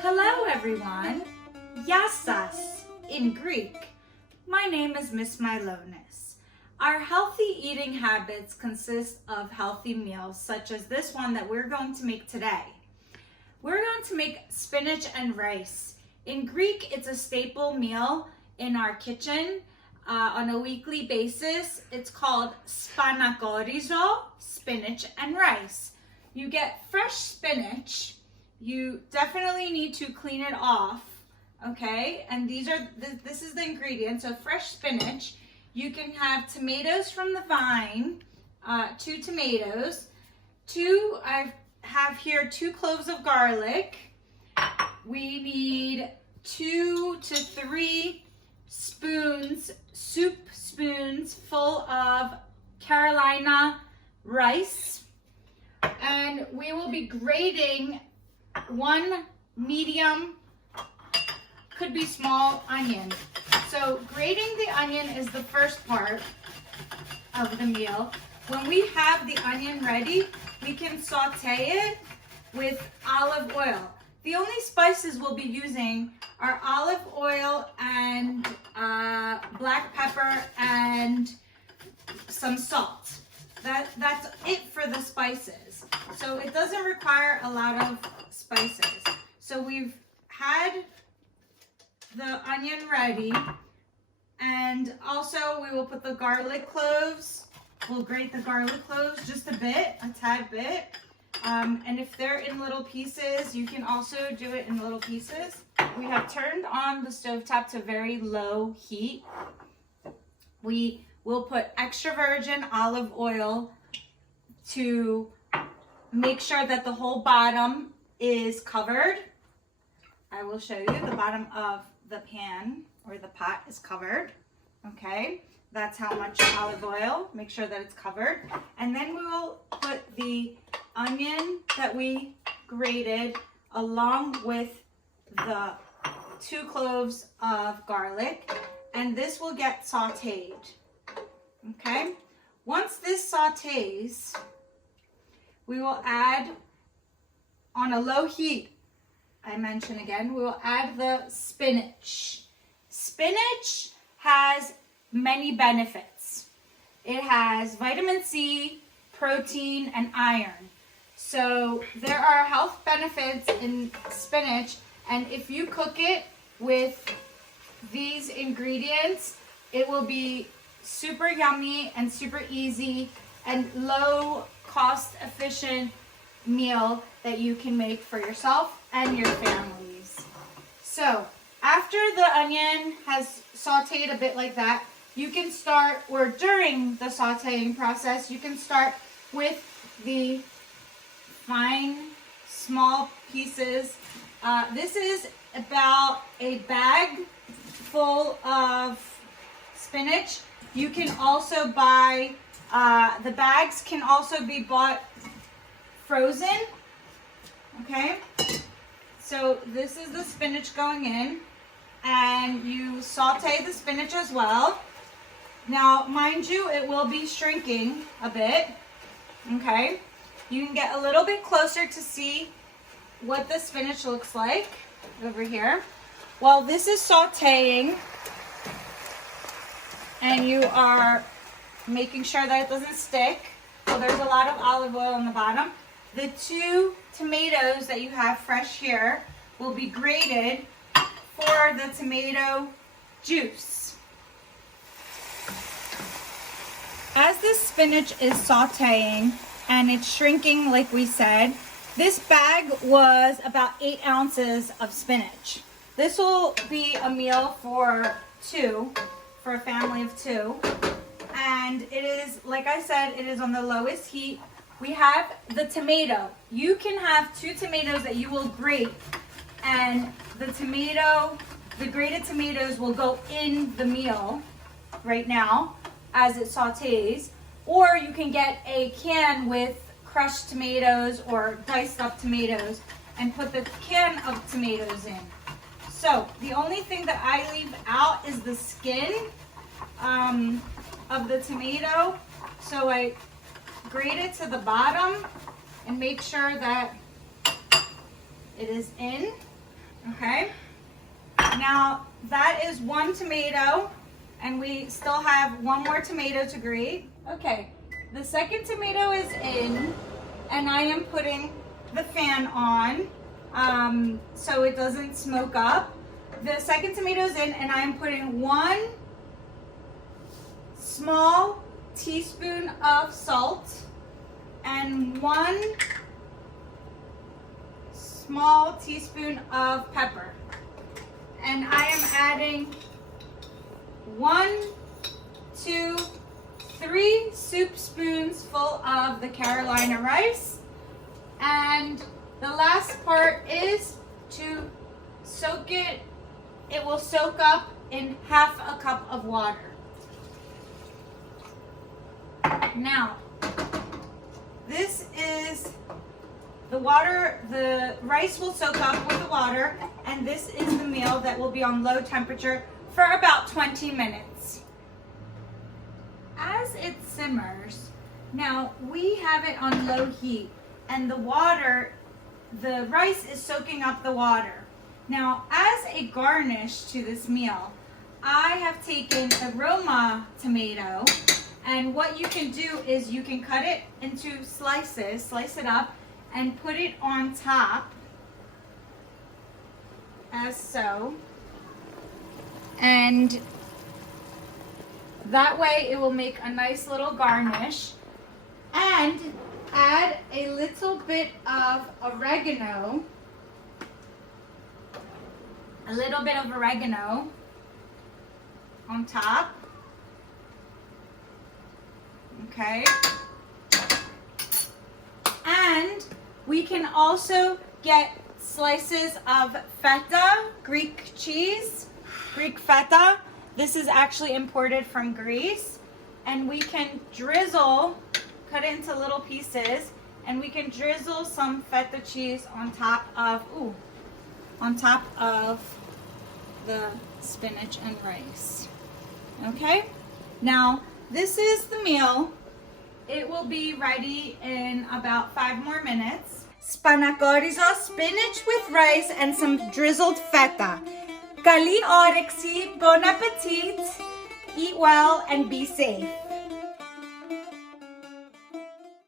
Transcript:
Hello everyone, Yassas in Greek. My name is Miss Mylonas. Our healthy eating habits consist of healthy meals such as this one that we're going to make today. We're going to make spinach and rice. In Greek, it's a staple meal in our kitchen on a weekly basis. It's called spanakorizo, spinach and rice. You get fresh spinach. You definitely need to clean it off, okay? And this is the ingredients. So fresh spinach. You can have tomatoes from the vine, 2 tomatoes. I have here 2 cloves of garlic. We need 2 to 3 soup spoons full of Carolina rice. And we will be grating 1 medium, could be small, onion. So grating the onion is the first part of the meal. When we have the onion ready, we can saute it with olive oil. The only spices we'll be using are olive oil and black pepper and some salt. That's it for the spices. So it doesn't require a lot of spices. So we've had the onion ready, and also we will put the garlic cloves. We'll grate the garlic cloves just a tad bit. And if they're in little pieces, you can also do it in little pieces. We have turned on the stovetop to very low heat. We will put extra virgin olive oil to make sure that the whole bottom is covered. I will show you the bottom of the pan or the pot is covered. Okay, that's how much olive oil. Make sure that it's covered. And then we will put the onion that we grated along with the 2 cloves of garlic, and this will get sauteed. Okay, once this sautés, we will add on a low heat. I mention again, we will add the spinach. Spinach has many benefits. It has vitamin C, protein, and iron. So there are health benefits in spinach, and if you cook it with these ingredients, it will be super yummy and super easy and low cost efficient meal that you can make for yourself and your families. So after the onion has sauteed a bit like that, you can start, or during the sauteing process, you can start with the fine small pieces. This is about a bag full of spinach. You can also buy, the bags can also be bought frozen. Okay, so this is the spinach going in, and you saute the spinach as well. Now, mind you, it will be shrinking a bit. Okay, you can get a little bit closer to see what the spinach looks like over here. While this is sauteing, and you are making sure that it doesn't stick, well, there's a lot of olive oil on the bottom. The 2 tomatoes that you have fresh here will be grated for the tomato juice. As this spinach is sauteing and it's shrinking like we said, this bag was about 8 ounces of spinach. This will be a meal for 2, for a family of 2. And it is, like I said, it is on the lowest heat. We have the tomato. You can have 2 tomatoes that you will grate, and the grated tomatoes will go in the meal right now as it sautés, or you can get a can with crushed tomatoes or diced up tomatoes and put the can of tomatoes in. So the only thing that I leave out is the skin of the tomato. So I grate it to the bottom and make sure that it is in. Okay, now that is 1 tomato, and we still have 1 more tomato to grate. Okay, the second tomato is in, and I am putting the fan on so it doesn't smoke up. The second tomato is in, and I am putting 1 small teaspoon of salt and 1 small teaspoon of pepper. And I am adding 1, 2, 3 soup spoons full of the Carolina rice. And the last part is to soak it. It will soak up in half a cup of water. Now, this is the water. The rice will soak up with the water, and this is the meal that will be on low temperature for about 20 minutes. As it simmers, now we have it on low heat, and the rice is soaking up the water. Now, as a garnish to this meal, I have taken a Roma tomato, and what you can do is you can cut it into slices, slice it up, and put it on top, as so. And that way it will make a nice little garnish. And add a little bit of oregano. A little bit of oregano on top. Okay. And we can also get slices of feta, Greek cheese, Greek feta. This is actually imported from Greece. And we can drizzle, cut it into little pieces, and we can drizzle some feta cheese on top of, the spinach and rice. Okay? Now, this is the meal. It will be ready in about 5 more minutes. Spanakorizo, spinach with rice and some drizzled feta. Kali oreksi, bon appetit, eat well and be safe.